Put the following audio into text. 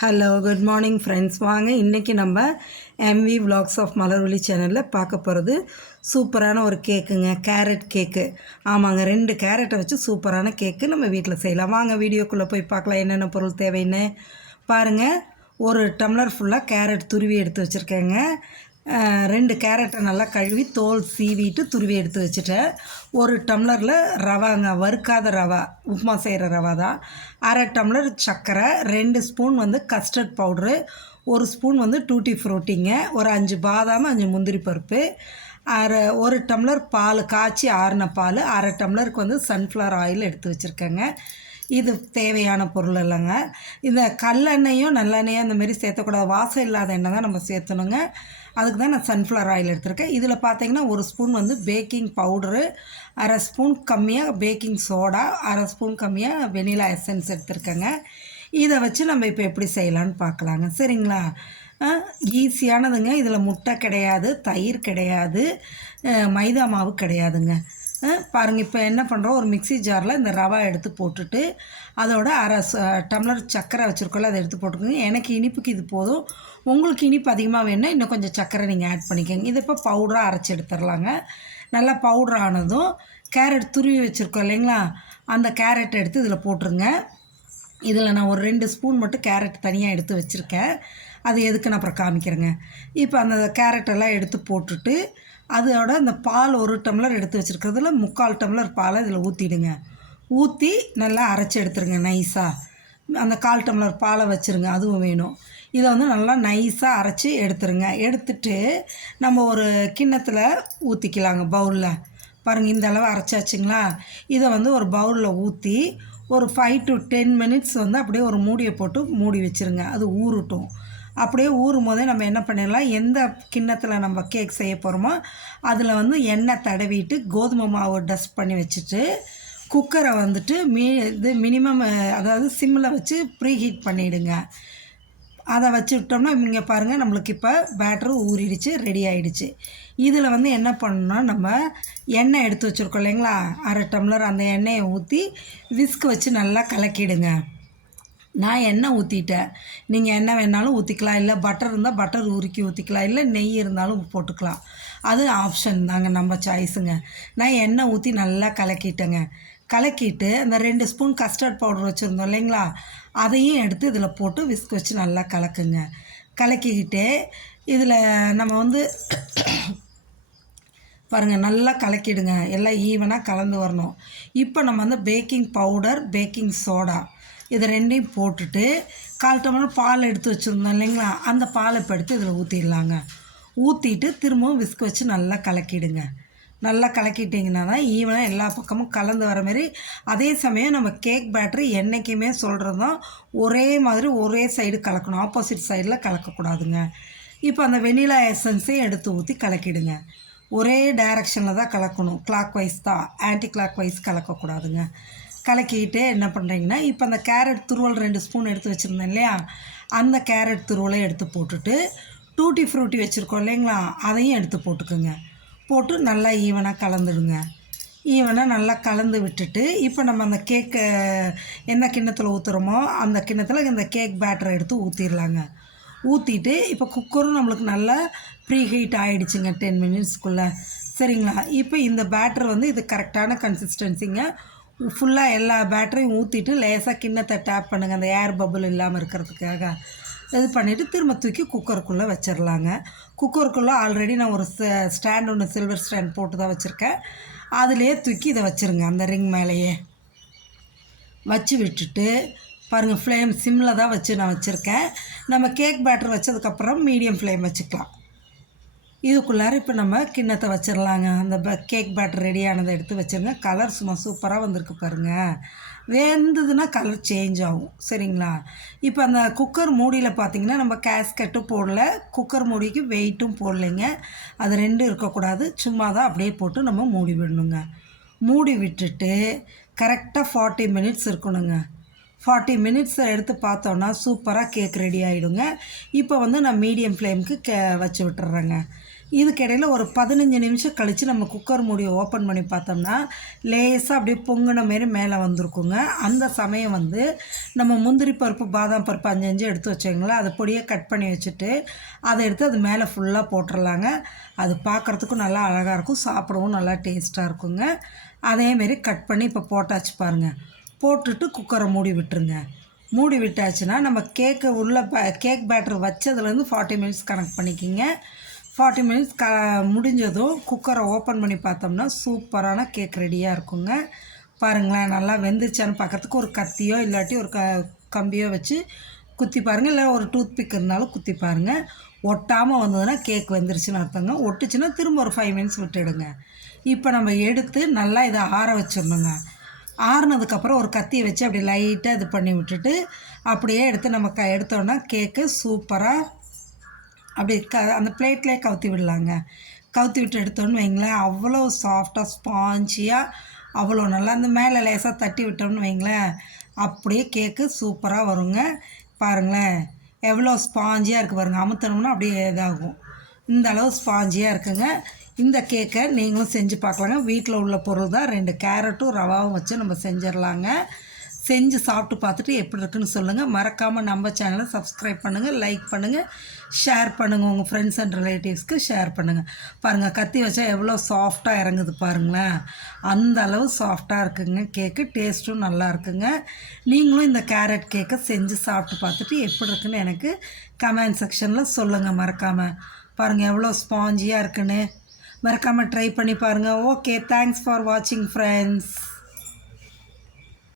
Hello good morning friends வாங்க இன்றைக்கி நம்ம எம்வி விளாக்ஸ் ஆஃப் மலர்வழி சேனலில் பார்க்க போகிறது சூப்பரான ஒரு கேக்குங்க கேரட் கேக்கு ஆமாங்க ரெண்டு கேரட்டை வச்சு சூப்பரான கேக்கு நம்ம வீட்டில் செய்யலாம். வாங்க வீடியோக்குள்ளே போய் பார்க்கலாம் என்னென்ன பொருள் தேவைன்னு. பாருங்கள் ஒரு டம்ளர் ஃபுல்லாக கேரட் துருவி எடுத்து வச்சுருக்கேங்க. ரெண்டு கேரட்டை நல்லா கழுவி தோல் சீவிட்டு துருவி எடுத்து வச்சுட்டேன். ஒரு டம்ளரில் ரவாங்க வறுக்காத ரவா உப்புமா செய்கிற ரவா தான். அரை டம்ளர் சர்க்கரை ரெண்டு ஸ்பூன் வந்து கஸ்டர்ட் பவுட்ரு ஒரு ஸ்பூன் வந்து டூட்டி ஃப்ரூட்டிங்க ஒரு அஞ்சு பாதாம் அஞ்சு முந்திரி பருப்பு அரை ஒரு டம்ளர் பால் காய்ச்சி ஆறின பால் அரை டம்ளருக்கு வந்து சன்ஃப்ளவர் ஆயில் எடுத்து வச்சுருக்கேங்க. இது தேவையான பொருள் இல்லைங்க. இந்த கல்லெண்ணெயும் நல்லெண்ணெயும் அந்தமாரி சேர்த்தக்கூடாது. வாசம் இல்லாத எண்ணெய் தான் நம்ம சேர்த்தணுங்க. அதுக்கு தான் நான் சன்ஃப்ளவர் ஆயில் எடுத்திருக்கேன். இதில் பார்த்தீங்கன்னா ஒரு ஸ்பூன் வந்து பேக்கிங் பவுடரு அரை ஸ்பூன் கம்மியாக பேக்கிங் சோடா அரை ஸ்பூன் கம்மியாக வெனிலா எசன்ஸ் எடுத்திருக்கேங்க. இதை வச்சு நம்ம இப்போ எப்படி செய்யலான்னு பார்க்கலாங்க சரிங்களா? ஈஸியானதுங்க இதில் முட்டை கிடையாது தயிர் கிடையாது மைதா மாவு கிடையாதுங்க. பாருங்கள் இப்போ என்ன பண்ணுறோம் ஒரு மிக்ஸி ஜாரில் இந்த ரவா எடுத்து போட்டுட்டு அதோட அரை ச- டம்ளர் சர்க்கரை வச்சுருக்கோம்ல அதை எடுத்து போட்டுக்கோங்க. எனக்கு இனிப்புக்கு இது போதும். உங்களுக்கு இனிப்பு அதிகமாக வேணும்னா இன்னும் கொஞ்சம் சர்க்கரை நீங்கள் ஆட் பண்ணிக்கோங்க. இதை இப்போ பவுடராக அரைச்சி எடுத்துடலாங்க நல்லா பவுடர் ஆனதும் கேரட் துருவி வச்சுருக்கோம் இல்லைங்களா? அந்த கேரட் எடுத்து இதில் போட்டுருங்க. இதில் நான் ஒரு ரெண்டு ஸ்பூன் மட்டும் கேரட் தனியாக எடுத்து வச்சுருக்கேன். அது எதுக்கு நான் அப்புறம் காமிக்கிறேங்க. இப்போ அந்த கேரட் எல்லாம் எடுத்து போட்டுட்டு அதோட அந்த பால் ஒரு டம்ளர் எடுத்து வச்சுருக்கிறதுல முக்கால் டம்ளர் பாலை இதில் ஊற்றிடுங்க ஊற்றி நல்லா அரைச்சி எடுத்துருங்க நைஸாக அந்த கால் டம்ளர் பாலை வச்சுருங்க அதுவும் வேணும். இதை வந்து நல்லா நைஸாக அரைச்சி எடுத்துருங்க. எடுத்துட்டு நம்ம ஒரு கிண்ணத்தில் ஊற்றிக்கலாங்க பவுலில் பாருங்கள் இந்த அளவு அரைச்சாச்சுங்களா? இதை வந்து ஒரு பவுலில் ஊற்றி ஒரு ஃபைவ் டு டென் மினிட்ஸ் வந்து அப்படியே ஒரு மூடியை போட்டு மூடி வச்சுருங்க. அது ஊறட்டும். அப்படியே ஊறும் போதே நம்ம என்ன பண்ணிடலாம் எந்த கிண்ணத்தில் நம்ம கேக் செய்ய போகிறோமோ அதில் வந்து எண்ணெய் தடவிட்டு கோதுமை மாவு டஸ்ட் பண்ணி வச்சுட்டு குக்கரை வந்துட்டு மீ இது மினிமம் அதாவது சிம்மில் வச்சு ப்ரீ ஹீட் பண்ணிவிடுங்க அதை வச்சு விட்டோம்னா இங்கே பாருங்கள் நம்மளுக்கு இப்போ பேட்ரு ஊறிடுச்சு ரெடி ஆகிடுச்சு இதில் வந்து என்ன பண்ணணும்னா நம்ம எண்ணெய் எடுத்து வச்சுருக்கோம் இல்லைங்களா? அரை டம்ளர் அந்த எண்ணெயை ஊற்றி விஸ்க் வச்சு நல்லா கலக்கிடுங்க. நான் எண்ணெய் ஊற்றிட்டேன் நீங்கள் என்ன வேணாலும் ஊற்றிக்கலாம் இல்லை பட்டர் இருந்தால் பட்டர் உருக்கி ஊற்றிக்கலாம் இல்லை நெய் இருந்தாலும் போட்டுக்கலாம். அது ஆப்ஷன் தாங்க நம்ம சாய்ஸுங்க நான் எண்ணெய் ஊற்றி நல்லா கலக்கிட்டேங்க. கலக்கிட்டு அந்த ரெண்டு ஸ்பூன் கஸ்டர்ட் பவுடர் வச்சுருந்தோம் இல்லைங்களா? அதையும் எடுத்து இதில் போட்டு விஸ்க் வச்சு நல்லா கலக்குங்க. கலக்கிக்கிட்டு இதில் நம்ம வந்து பாருங்கள் நல்லா கலக்கிடுங்க. எல்லாம் ஈவனாக கலந்து வரணும். இப்போ நம்ம வந்து பேக்கிங் பவுடர் பேக்கிங் சோடா இது ரெண்டையும் போட்டுட்டு கால் டம்ளர் பால் எடுத்து வச்சுருந்தோம் இல்லைங்களா? அந்த பாலை இப்போ எடுத்து இதில் ஊற்றிடலாங்க ஊற்றிட்டு திரும்பவும் விஸ்க் வச்சு நல்லா கலக்கிடுங்க. நல்லா கலக்கிட்டிங்கன்னா தான் ஈவனாக எல்லா பக்கமும் கலந்து வர மாதிரி. அதே சமயம் நம்ம கேக் பேட்டரி என்றைக்குமே சொல்கிறது தான் ஒரே மாதிரி ஒரே சைடு கலக்கணும். ஆப்போசிட் சைடில் கலக்கக்கூடாதுங்க. இப்போ அந்த வெனிலா எசன்ஸையும் எடுத்து ஊற்றி கலக்கிடுங்க. ஒரே டைரக்ஷனில் தான் கலக்கணும். கிளாக் வைஸ் தான். ஆன்டி கிளாக் வைஸ் கலக்கக்கூடாதுங்க. கலக்கிக்கிட்டே என்ன பண்ணுறீங்கன்னா இப்போ அந்த கேரட் துருவல் ரெண்டு ஸ்பூன் எடுத்து வச்சுருந்தேன் இல்லையா? அந்த கேரட் துருவலை எடுத்து போட்டுட்டு டூட்டி ஃப்ரூட்டி வச்சுருக்கோம் இல்லைங்களா? அதையும் எடுத்து போட்டுக்கோங்க. போட்டு நல்லா ஈவனாக கலந்துடுங்க. ஈவனாக நல்லா கலந்து விட்டுட்டு இப்போ நம்ம அந்த கேக்கை எந்த கிண்ணத்தில் ஊற்றுறோமோ அந்த கிண்ணத்தில் இந்த கேக் பேட்டரை எடுத்து ஊற்றிடலாங்க ஊற்றிட்டு இப்போ குக்கரும் நம்மளுக்கு நல்லா ப்ரீ ஹீட் ஆகிடுச்சிங்க டென் மினிட்ஸ்க்குள்ளே. சரிங்களா? இப்போ இந்த பேட்டர் வந்து இது கரெக்டான கன்சிஸ்டன்சிங்க ஃபுல்லாக எல்லா பேட்டரியும் ஊற்றிட்டு லேசாக கிண்ணத்தை டேப் பண்ணுங்கள் அந்த ஏர் பபுள் இல்லாமல் இருக்கிறதுக்காக. இது பண்ணிவிட்டு திரும்ப தூக்கி குக்கருக்குள்ளே வச்சிடலாங்க குக்கருக்குள்ளே ஆல்ரெடி நான் ஒரு ஸ்டாண்ட் ஒன்று சில்வர் ஸ்டாண்ட் போட்டு தான் வச்சுருக்கேன். அதிலே தூக்கி இதை வச்சுருங்க அந்த ரிங் மேலேயே. வச்சு விட்டுட்டு பாருங்கள் ஃப்ளேம் சிம்மில் தான் வச்சு நான் வச்சுருக்கேன். நம்ம கேக் பேட்டர் வச்சதுக்கப்புறம் மீடியம் ஃப்ளேம் வச்சுக்கலாம். இதுக்குள்ளார இப்போ நம்ம கிண்ணத்தை வச்சிடலாங்க அந்த ப கேக் பேட்டர் ரெடியானதை எடுத்து வச்சிருங்க. கலர் சும்மா சூப்பராக வந்திருக்கு பாருங்கள் வேந்ததுன்னா கலர் சேஞ்ச் ஆகும். சரிங்களா? இப்போ அந்த குக்கர் மூடியில் பார்த்தீங்கன்னா நம்ம கேஸ்கட்டும் போடல. குக்கர் மூடிக்கு வெயிட்டும் போடலைங்க. அது ரெண்டும் இருக்கக்கூடாது. சும்மா தான் அப்படியே போட்டு நம்ம மூடி விடணுங்க. மூடி விட்டுட்டு கரெக்டாக ஃபார்ட்டி மினிட்ஸ் இருக்கணுங்க. ஃபார்ட்டி மினிட்ஸ் எடுத்து பார்த்தோன்னா சூப்பராக கேக் ரெடி ஆகிடுங்க இப்போ வந்து நான் மீடியம் ஃப்ளேமுக்கு கே வச்சு விட்டுறேங்க. இதுக்கிடையில் ஒரு பதினஞ்சு நிமிஷம் கழித்து நம்ம குக்கர் மூடியை ஓப்பன் பண்ணி பார்த்தோம்னா லேசாக அப்படியே பொங்கின மாரி மேலே வந்திருக்குங்க. அந்த சமயம் வந்து நம்ம முந்திரி பருப்பு பாதாம் பருப்பு அஞ்சு அஞ்சு எடுத்து வச்சோங்களா அதை பொடியை கட் பண்ணி வச்சுட்டு அதை எடுத்து அது மேலே ஃபுல்லாக போட்டுடலாங்க அது பார்க்குறதுக்கும் நல்லா அழகாக இருக்கும். சாப்பிடவும் நல்லா டேஸ்ட்டாக இருக்குங்க. அதேமாரி கட் பண்ணி இப்போ போட்டாச்சு பாருங்கள் போட்டுட்டு குக்கரை மூடி விட்டுருங்க. மூடி விட்டாச்சுன்னா நம்ம கேக்கு ப கேக் பேட்டர் வச்சதுலேருந்து ஃபார்ட்டி மினிட்ஸ் கணக்கு பண்ணிக்கிங்க. ஃபார்ட்டி மினிட்ஸ் க முடிஞ்சதும் குக்கரை ஓப்பன் பண்ணி பார்த்தோம்னா சூப்பரான கேக் ரெடியாக இருக்குங்க. பாருங்களேன் நல்லா வெந்துருச்சான்னு பக்கத்துக்கு ஒரு கத்தியோ இல்லாட்டி ஒரு க கம்பியோ வச்சு குத்தி பாருங்கள் இல்லை ஒரு டூத் பிக் இருந்தாலும் குத்தி பாருங்கள் ஒட்டாமல் வந்ததுன்னா கேக் வெந்துருச்சுன்னு அர்த்தங்க. ஒட்டுச்சுன்னா திரும்ப ஒரு ஃபைவ் மினிட்ஸ் விட்டுடுங்க. இப்போ நம்ம எடுத்து நல்லா இதை ஆற வச்சிடணுங்க. ஆறுனதுக்கப்புறம் ஒரு கத்தியை வச்சு அப்படி லைட்டாக இது பண்ணி விட்டுட்டு அப்படியே எடுத்து நம்ம க எடுத்தோன்னா கேக்கு சூப்பராக அப்படி க அந்த பிளேட்லேயே கவுத்தி விடலாங்க. கவுத்தி விட்டு எடுத்தோன்னு வைங்களேன் அவ்வளோ சாஃப்டாக ஸ்பாஞ்சியாக அவ்வளோ நல்லா அந்த மேலே லேசாக தட்டி விட்டோம்னு வைங்களேன் அப்படியே கேக்கு சூப்பராக வருங்க. பாருங்களேன் எவ்வளோ ஸ்பாஞ்சியாக இருக்குது பாருங்கள் அமுத்தணும்னா அப்படியே இதாகும். இந்த அளவு ஸ்பாஞ்சியாக இருக்குங்க. இந்த கேக்கை நீங்களும் செஞ்சு பார்க்கலாங்க. வீட்டில் உள்ள பொருள் தான். ரெண்டு கேரட்டும் ரவாவும் வச்சு நம்ம செஞ்சிடலாங்க. செஞ்சு சாப்பிட்டு பார்த்துட்டு எப்படி இருக்குன்னு சொல்லுங்கள் மறக்காமல் நம்ம சேனலை சப்ஸ்கிரைப் பண்ணுங்கள் லைக் பண்ணுங்கள் ஷேர் பண்ணுங்கள் உங்கள் ஃப்ரெண்ட்ஸ் அண்ட் ரிலேட்டிவ்ஸ்க்கு ஷேர் பண்ணுங்கள் பாருங்கள் கத்தி வச்சா எவ்வளோ சாஃப்டாக இறங்குது பாருங்களேன். அந்த அளவு சாஃப்டாக இருக்குங்க கேக்கு டேஸ்ட்டும் நல்லா இருக்குங்க. நீங்களும் இந்த கேரட் கேக்கை செஞ்சு சாப்பிட்டு பார்த்துட்டு எப்படி இருக்குன்னு எனக்கு கமெண்ட் செக்ஷனில் சொல்லுங்கள் மறக்காமல் பாருங்கள் எவ்வளோ ஸ்பாஞ்சியாக இருக்குன்னு. மறக்காமல் ட்ரை பண்ணி பாருங்கள் ஓகே தேங்க்ஸ் ஃபார் வாட்சிங் ஃப்ரெண்ட்ஸ்